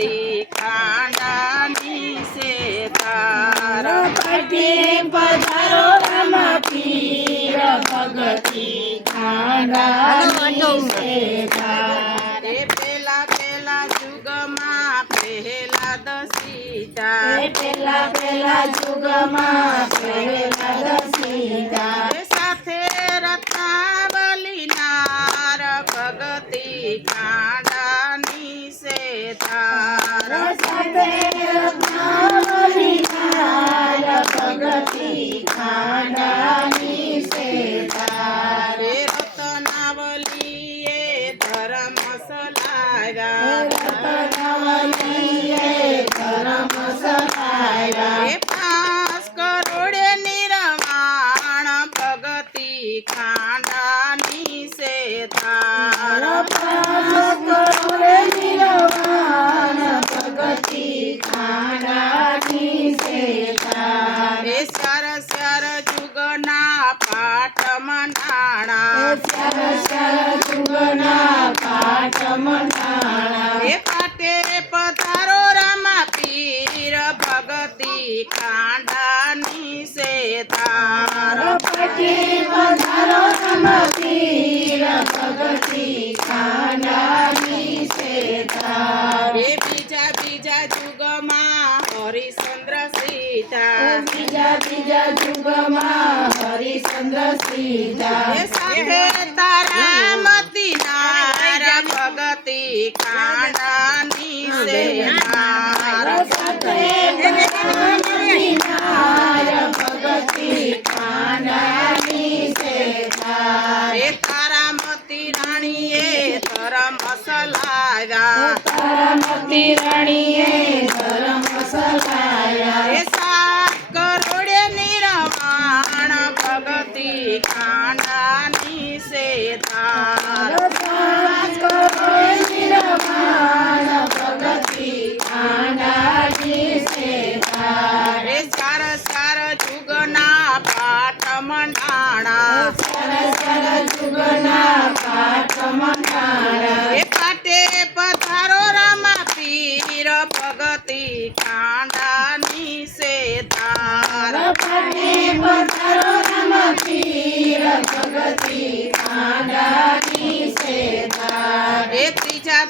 ભગતિ ખાંડાની છે તાર પટી પધારો રામ પીર ભગતિ ખાંડાની સેવા એ પેલા પેલા જુગમાં પહેલા દસીતા પેલા પેલા જુગમાં પહેલા દસીતા છે તાર એ બીજા બીજા જુગમાં હરિશ્ચંદ્ર સીતા બીજા બીજા યુગમાં હરિચંદ્ર સીતા એ સાથે તારા મતી નાર ભગતિ ખાંડાની છે તાર સલાવ્યા એ સાત કરોડે નિર્માણ ભગતી ખાંડાની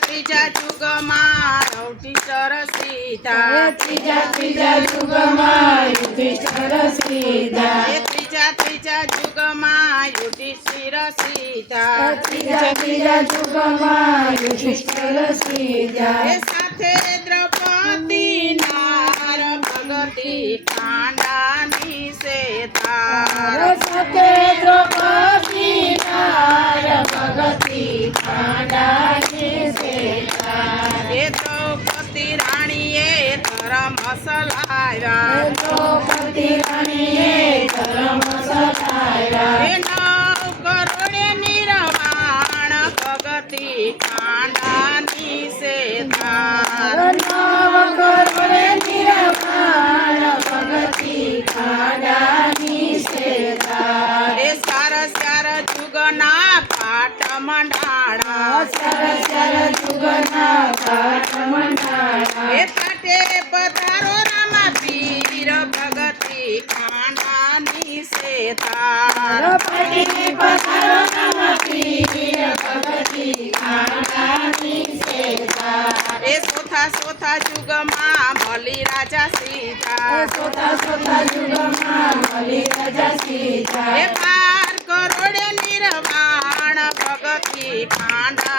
ત્રીજા જુગમાં રૌટી સરસીતા ત્રીજા ત્રીજા યુગમાં યુધિષ્ઠર સીતા ત્રીજા ત્રીજા જુગમાં યુધિષ્ઠિર સીતા ત્રીજા ત્રીજા યુગમાં યુધિષ્ઠર સીતા સાથે દ્રૌપદી નાર ભગતી ખાંડાની છે સાથે દ્રૌપદી નાર ભગતી ખાંડાની એ દ્રૌપદી રાણીએ ધરમ સલાવ્યા. દ્રૌપદી રાણીએ ધર્મ સદાયા એ નવ કરોડે નિર્વાણ ભગતિ ખાંડાની છે નવ કરોડે નિર્વાણ ભગતિ ખાંડાની મંડાણા સર સર જુગના પાઠ મંડાણા એ પાટે પધારો રામા પીર ભગતિ ખાંડાની છે તાર દ્રૌપદી પધારો નમ પીર ભગતિ ખાંડાની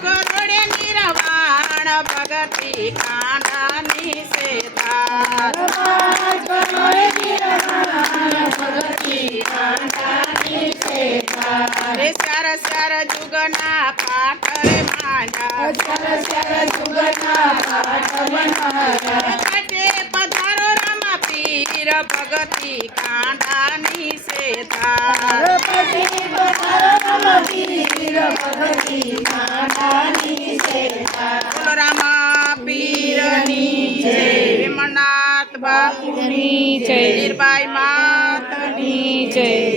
કરોડે નિર્વાણ ભગતિ તાર ભગતી કાંડાની સેતા રામા પીરની જય વિમનાથ બાપુની જય નિર્ભાઈ માતની જય.